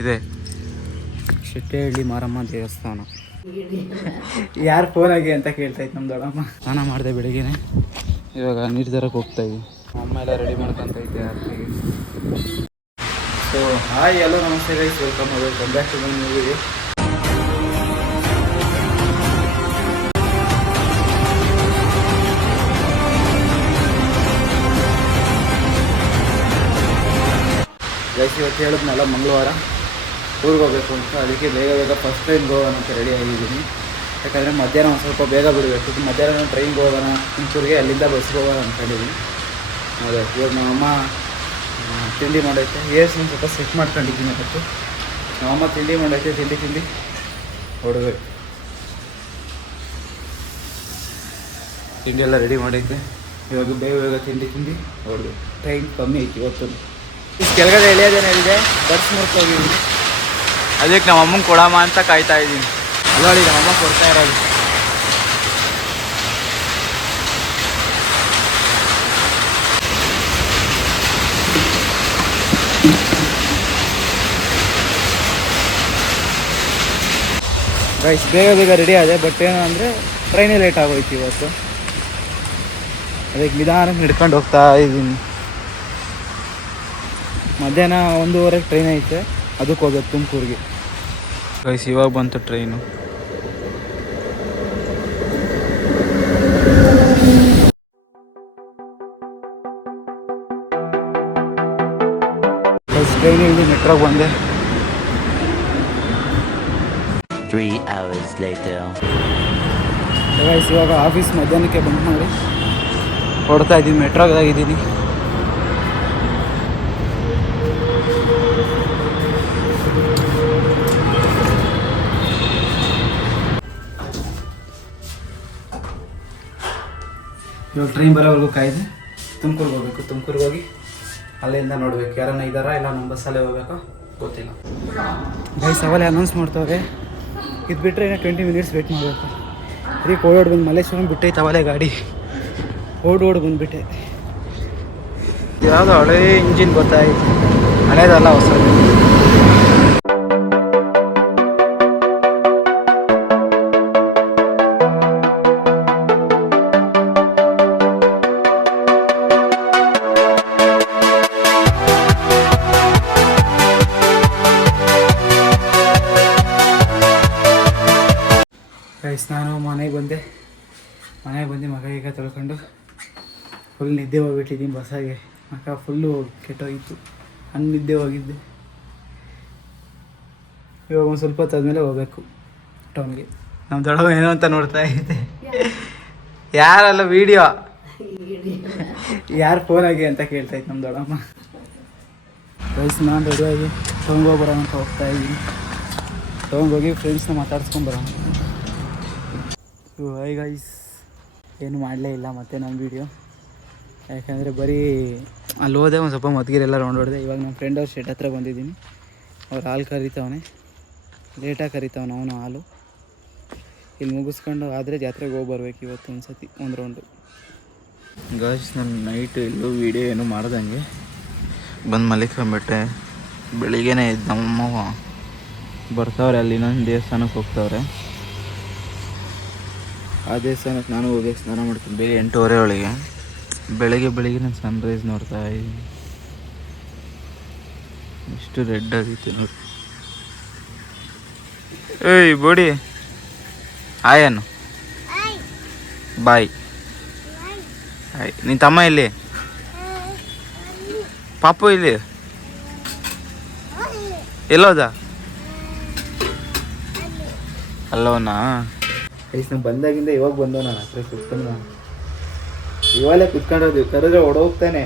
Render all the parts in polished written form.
ಇದೆ ಶೆಟ್ಟಿಹಳ್ಳಿ ಮಾರಮ್ಮ ದೇವಸ್ಥಾನ. ಯಾರು ಫೋನಾಗಿ ಅಂತ ಕೇಳ್ತಾಯಿತ್ತು ನಮ್ಮ ದೊಡ್ಡಮ್ಮ. ಸ್ನಾನ ಮಾಡಿದೆ ಬೆಳಿಗ್ಗೆನೆ, ಇವಾಗ ನೀರು ತರಕ್ಕೆ ಹೋಗ್ತಾಯಿದ್ವಿ. ಅಮ್ಮ ಎಲ್ಲ ರೆಡಿ ಮಾಡ್ಕೊಂತೈತೆ ಆರ್ತಿಗೆ. ಸೊ ಹಾಯ್ ಎಲ್ಲೋ ನಮಸ್ತೆ guys, welcome back to my ಮೂವಿಗೆ. ಗೈಸ್ ಇವತ್ತು ಹೇಳಿದ್ನಲ್ಲ ಮಂಗಳವಾರ ಊರಿಗೆ ಹೋಗಬೇಕು ಅಂತ, ಅದಕ್ಕೆ ಬೇಗ ಫಸ್ಟ್ ಟ್ರೈನ್ಗೆ ಹೋಗೋಣ ಅಂತ ರೆಡಿ ಆಗಿದ್ದೀನಿ. ಯಾಕಂದರೆ ಮಧ್ಯಾಹ್ನ ಒಂದು ಸ್ವಲ್ಪ ಬೇಗ ಬಿಡಬೇಕು. ಮಧ್ಯಾಹ್ನ ಟ್ರೈನ್ಗೆ ಹೋಗೋಣ ತುಮಕೂರಿಗೆ, ಅಲ್ಲಿಂದ ಬಸ್ಗೆ ಹೋಗೋಣ ಅಂದ್ಕೊಂಡಿದ್ದೀನಿ. ಅದೇ ಇವಾಗ ನಮ್ಮಮ್ಮ ತಿಂಡಿ ಮಾಡೈತೆ, ಏರ್ಸ್ ಒಂದು ಸ್ವಲ್ಪ ಸೆಟ್ ಮಾಡ್ಕೊಂಡಿದ್ದೀನಿ. ಅದಕ್ಕೆ ನಮ್ಮಮ್ಮ ತಿಂಡಿ ಮಾಡೈತೆ, ತಿಂಡಿ ಹೊಡಬೇಕು. ತಿಂಡಿ ಎಲ್ಲ ರೆಡಿ ಮಾಡೈತೆ, ಇವಾಗ ಬೇಗ ತಿಂಡಿ ಹೊಡಬೇಕು. ಟೈಮ್ ಕಮ್ಮಿ ಐತಿ ಇವತ್ತು. ಇಷ್ಟು ಕೆಳಗಡೆ ಎಳೆಯೋದೇನಿದೆ, ಬಸ್ ಮುರ್ಕೋಗಿದ್ದೀನಿ. ಅದಕ್ಕೆ ನಮ್ಮ ಅಮ್ಮಂಗೆ ಕೊಡಮ್ಮ ಅಂತ ಕಾಯ್ತಾ ಇದ್ದೀನಿ. ಅಲ್ಲೋಡಿ ನಮ್ಮಮ್ಮ ಕೊಡ್ತಾ ಇರೋದು. ಗೈಸ್ ಬೇಗ ರೆಡಿ ಆದೆ. ಬಟ್ ಏನು ಅಂದರೆ ಟ್ರೈನೇ ಲೇಟ್ ಆಗೋಯ್ತು ಇವತ್ತು. ಅದಕ್ಕೆ ನಿಧಾನಕ್ಕೆ ಹಿಡ್ಕೊಂಡು ಹೋಗ್ತಾ ಇದ್ದೀನಿ. ಮಧ್ಯಾಹ್ನ 1:30 ಟ್ರೈನ್ ಐತೆ, ಅದಕ್ಕೆ ಹೋಗ್ಬೇಕು ತುಮಕೂರಿಗೆ. ಗೈಸ್ ಇವಾಗ ಬಂತು ಟ್ರೈನು. ಟ್ರೈನ್ ಇಳಿದು ಮೆಟ್ರೋಗೆ ಬಂದೆ. 3 hours later. ಗೈಸ್ ಇವಾಗ ಆಫೀಸ್ ಮಧ್ಯಾಹ್ನಕ್ಕೆ ಬಂದು ಮಾಡಿ ಹೊಡ್ತಾ ಇದ್ದೀನಿ, ಮೆಟ್ರೋದಾಗಿದ್ದೀನಿ. ಇವಾಗ ಟ್ರೈನ್ ಬರೋವರೆಗೂ ಕಾಯ್ದೆ. ತುಮಕೂರಿಗೆ ಹೋಗ್ಬೇಕು. ತುಮಕೂರಿಗೆ ಹೋಗಿ ಅಲ್ಲಿಂದ ನೋಡ್ಬೇಕು ಯಾರನ್ನ ಇದ್ದಾರಾ, ಇಲ್ಲ ನಮ್ಮ ಬಸ್ಸಲ್ಲೇ ಹೋಗ್ಬೇಕಾ ಗೊತ್ತಿಲ್ಲ. ಗೈಸ್ ಅವಲೇ ಅನೌನ್ಸ್ ಮಾಡ್ತವ್ರೆ. ಇದು ಬಿಟ್ಟರೆ ಇನ್ನೂ 20 ಮಿನಿಟ್ಸ್ ವೇಟ್ ಮಾಡಬೇಕು. ಅದಕ್ಕೆ ಓಡೋಡು ಬಂದು ಮಲ್ಲೇಶ್ವರಂ ಬಿಟ್ಟೈತೆ ಅವಲೇ ಗಾಡಿ. ಓಡ್ ಬಂದುಬಿಟ್ಟೆ. ಯಾವುದೋ ಹಳೇ ಇಂಜಿನ್ ಗೊತ್ತಾಯಿತು, ಹಳೇದಲ್ಲ ಹೊಸದು. ನಾನು ಮನೆಗೆ ಬಂದು ಮಗ ಈಗ ತೊಳ್ಕೊಂಡು ಫುಲ್ ನಿದ್ದೆ ಹೋಗ್ಬಿಟ್ಟಿದ್ದೀನಿ. ಬಸ್ಸಾಗೆ ಮಗ ಫುಲ್ಲು ಕೆಟ್ಟೋಗಿತ್ತು, ಹಂಗೆ ನಿದ್ದೆ ಹೋಗಿದ್ದೆ. ಇವಾಗ ಒಂದು ಸ್ವಲ್ಪ ಹೊತ್ತಾದ್ಮೇಲೆ ಹೋಗ್ಬೇಕು ಟೌನ್ಗೆ. ನಮ್ಮ ದೊಡ್ಡವ ಏನೋ ಅಂತ ನೋಡ್ತಾ ಇದ್ದೆ. ಯಾರಲ್ಲ ವೀಡಿಯೋ ಯಾರು ಫೋನಾಗಿ ಅಂತ ಕೇಳ್ತಾಯಿತ್ತು ನಮ್ಮ ದೊಡ್ಡಮ್ಮ. ಗೈಸ್ ನಾನು ರೆಡಿಯಾಗಿ ಟೌನ್ಗೆ ಹೋಗ್ಬರೋಣ ಅಂತ ಹೋಗ್ತಾ ಇದ್ದೀನಿ. ಟೌನ್ಗೆ ಹೋಗಿ ಫ್ರೆಂಡ್ಸ್ನ ಮಾತಾಡ್ಸ್ಕೊಂಬರೋಣ. ಹಾಯ್ ಗೈಸ್, ಏನು ಮಾಡಲೇ ಇಲ್ಲ ಮತ್ತೆ ನಮ್ಮ ವೀಡಿಯೋ. ಯಾಕಂದರೆ ಬರೀ ಅಲ್ಲಿ ಹೋದೆ, ಒಂದು ಸ್ವಲ್ಪ ಮದ್ಗಿರೆಲ್ಲ ರೌಂಡ್ ಹೊಡೆದೆ. ಇವಾಗ ನಮ್ಮ ಫ್ರೆಂಡ್ ಅವ್ರ ಶೆಡ್ ಹತ್ರ ಬಂದಿದ್ದೀನಿ. ಅವ್ರು ಹಾಲು ಕರಿತಾವನೆ, ಲೇಟಾಗಿ ಕರಿತಾವನೆ ಅವನು ಹಾಲು. ಇಲ್ಲಿ ಮುಗಿಸ್ಕೊಂಡು ಆದರೆ ಜಾತ್ರೆಗೆ ಹೋಗಿ ಬರ್ಬೇಕು ಇವತ್ತು ಒಂದು ಸತಿ ಒಂದು ರೌಂಡು. ಗೈಸ್ ನಾನು ನೈಟ್ ಎಲ್ಲೂ ವೀಡಿಯೋ ಏನು ಮಾಡ್ದಂಗೆ ಬಂದು ಮಲಿಕೊಂಬಿಟ್ಟೆ. ಬೆಳಿಗ್ಗೆನೇ ಇದ್ದು ನಮ್ಮಮ್ಮ ಬರ್ತಾವ್ರೆ, ಅಲ್ಲಿ ಇನ್ನೊಂದು ದೇವಸ್ಥಾನಕ್ಕೆ ಹೋಗ್ತಾವ್ರೆ. ಆ ದೇವಸ್ಥಾನಕ್ಕೆ ನಾನು ಹೋಗ್ಬೇಕು, ಸ್ನಾನ ಮಾಡ್ತೀನಿ ಬೇಗ 8:30 ಒಳಗೆ. ಬೆಳಗ್ಗೆ ನಾನು ಸನ್ರೈಸ್ ನೋಡ್ತಾ ಇದ್ದೀನಿ. ಎಷ್ಟು ರೆಡ್ ಆಗಿತ್ತು ನೋಡಿ. ಏಯ್ ಬೋಡಿ ಆಯನು ಬಾಯ್. ಹಾಯ್. ನಿನ್ನ ತಮ್ಮ ಇಲ್ಲಿ, ಪಾಪು ಇಲ್ಲಿ ಎಲ್ಲೋದ? ಅಲ್ಲವನಾ? ನಾವು ಬಂದಾಗಿಂದ ಇವಾಗ ಬಂದೋ. ನಾನು ಹತ್ರ ಕುತ್ಕೊಂಡು ಇವಾಗಲೇ ಕುತ್ಕೊಂಡೋದು, ಕರೆದ್ರೆ ಹೊಡೋಗ್ತಾನೆ.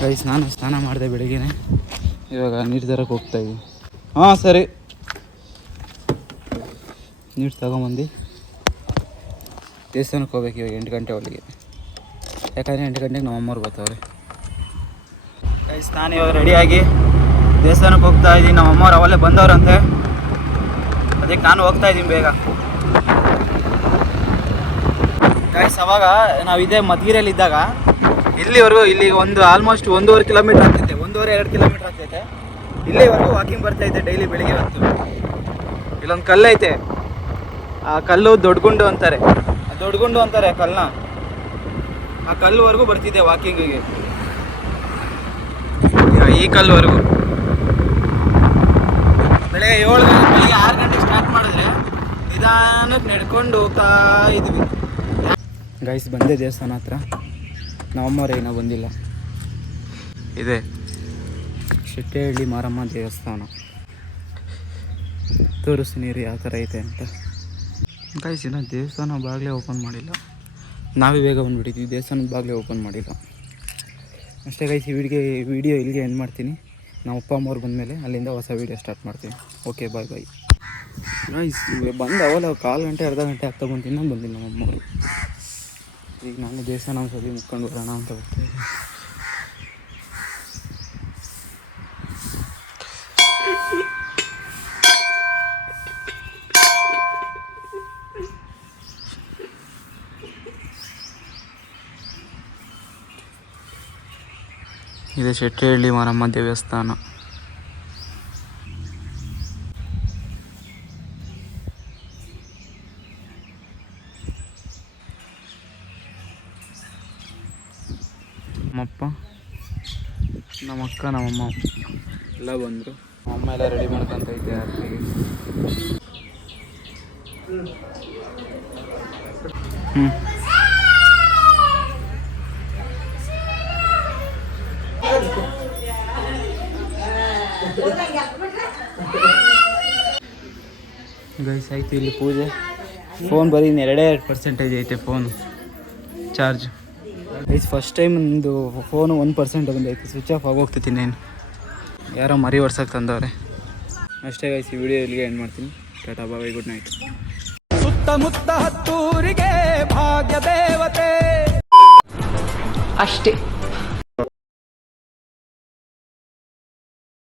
ಗೈಸ್ ನಾನು ಸ್ನಾನ ಮಾಡಿದೆ ಬೆಳಿಗ್ಗೆನೆ, ಇವಾಗ ನೀರು ತರಕ್ಕೆ ಹೋಗ್ತಾಯಿದ್ವಿ. ಹಾಂ ಸರಿ, ನೀರು ತಗೊಂಬಂದು ದೇವಸ್ಥಾನಕ್ಕೆ ಹೋಗ್ಬೇಕು ಇವಾಗ 8 ಗಂಟೆ ಒಳಗೆ. ಯಾಕಂದರೆ 8 ಗಂಟೆಗೆ ನಮ್ಮಮ್ಮವ್ರು ಬರ್ತಾವ್ರೆ. ಗೈಸ್ ನಾನು ಇವಾಗ ರೆಡಿಯಾಗಿ ದೇವಸ್ಥಾನಕ್ಕೆ ಹೋಗ್ತಾ ಇದ್ದೀನಿ. ನಮ್ಮ ಅಮ್ಮವ್ರು ಅವಲ್ಲೇ ಬಂದವ್ರಂತೆ, ಅದಕ್ಕೆ ನಾನು ಹೋಗ್ತಾ ಇದ್ದೀನಿ ಬೇಗ. ಗೈಸ್ ಅವಾಗ ನಾವು ಇದೇ ಮಧುಗಿರಿಯಲ್ಲಿ ಇದ್ದಾಗ ಇಲ್ಲಿವರೆಗೂ ಇಲ್ಲಿ ಒಂದು ಆಲ್ಮೋಸ್ಟ್ 1.5 ಕಿಲೋಮೀಟರ್ ಆಗ್ತೈತೆ, 1.5-2 ಕಿಲೋಮೀಟರ್ ಆಗ್ತೈತೆ. ಇಲ್ಲಿವರೆಗೂ ವಾಕಿಂಗ್ ಬರ್ತೈತೆ ಡೈಲಿ ಬೆಳಿಗ್ಗೆ ಹೊತ್ತು. ಇಲ್ಲೊಂದು ಕಲ್ಲು ಐತೆ, ಆ ಕಲ್ಲು ದೊಡ್ಡಗುಂಡು ಅಂತಾರೆ, ದೊಡ್ಡಗುಂಡು ಅಂತಾರೆ ಆ ಕಲ್ಲನ್ನ. ಆ ಕಲ್ಲುವರೆಗೂ ಬರ್ತಿದ್ದೆ ವಾಕಿಂಗಿಗೆ, ಈ ಕಲ್ಲುವರೆಗೂ. ಬೆಳಗ್ಗೆ 6 ಗಂಟೆಗೆ ಸ್ಟಾರ್ಟ್ ಮಾಡಿದ್ರೆ ನಿಧಾನಕ್ಕೆ ನಡ್ಕೊಂಡು ಹೋಗ್ತಾ ಇದ್ವಿ. ಗೈಸ್ ಬಂದೆ ದೇವಸ್ಥಾನ ಹತ್ರ, ನಮ್ಮವ್ರೆ ಏನೋ ಬಂದಿಲ್ಲ. ಇದೆ ಶೆಟ್ಟಿಹಳ್ಳಿ ಮಾರಮ್ಮ ದೇವಸ್ಥಾನ. ತೋರಿಸ್ತೀನಿ ರೀ ಯಾವ ಥರ ಐತೆ ಅಂತ. ಗೈಸ್ ಇನ್ನೂ ದೇವಸ್ಥಾನ ಬಾಗಿಲೇ ಓಪನ್ ಮಾಡಿಲ್ಲ, ನಾವೇ ಬೇಗ ಬಂದುಬಿಟ್ಟಿದ್ವಿ, ದೇವಸ್ಥಾನದ ಬಾಗಿಲೇ ಓಪನ್ ಮಾಡಿಲ್ಲ. ಅಷ್ಟೇ ಗೈಸ್, ಈ ವಿಡಿಯೋ ಇಲ್ಲಿಗೆ ಎಂಡ್ ಮಾಡ್ತೀನಿ. ನಮ್ಮ ಅಪ್ಪ ಅಮ್ಮವ್ರು ಬಂದಮೇಲೆ ಅಲ್ಲಿಂದ ಹೊಸ ವೀಡಿಯೋ ಸ್ಟಾರ್ಟ್ ಮಾಡ್ತೀನಿ. Okay bye bye guys. ಬಂದು ಅವಲ್ಲ 1/4 ಗಂಟೆ ಅರ್ಧ ಗಂಟೆ ಆಗ್ತಾ ಬಂದಿನ ಬಂದಿಲ್ಲ ನಮ್ಮಮ್ಮವರು. ಈಗ ನಾನು ದೇವಸ್ಥಾನ ಒಂದ್ಸತಿ ಮುಕ್ಕೊಂಡು ಬರೋಣ ಅಂತ ಬರ್ತೀನಿ. ಇದೆ ಶೆಟ್ಟಿಹಳ್ಳಿ ಮಾರಮ್ಮ ದೇವಸ್ಥಾನ. ನಮ್ಮಪ್ಪ, ನಮ್ಮ ಅಕ್ಕ, ನಮ್ಮಮ್ಮ ಎಲ್ಲ ಬಂದರು. ನಮ್ಮಮ್ಮ ಎಲ್ಲ ರೆಡಿ ಮಾಡ್ಕೊಂತೈತೆ ರಾತ್ರಿಗೆ. ಗೈಸ್ ಆಯಿತು ಇಲ್ಲಿ ಪೂಜೆ. ಫೋನ್ ಬರೀ 2% ಐತೆ phone charge. Guys first time ಒಂದು ಫೋನು 1% ಬಂದೈತೆ, ಸ್ವಿಚ್ ಆಫ್ ಆಗೋಗ್ತೈತಿ. ಇನ್ನೇನು ಯಾರೋ ಮರಿ ವರ್ಷಕ್ಕೆ ತಂದವ್ರೆ. ಅಷ್ಟೇ ಗೈಸ್, ಈ ವಿಡಿಯೋ ಇಲ್ಲಿಗೆ ಎಂಡ್ ಮಾಡ್ತೀನಿ. ಟಾಟಾ ಬಾಯ್, ಗುಡ್ ನೈಟ್. ಸುತ್ತಮುತ್ತ ಹತ್ತೂರಿಗೆ ಭಾಗ್ಯ ದೇವತೆ ಅಷ್ಟೇ.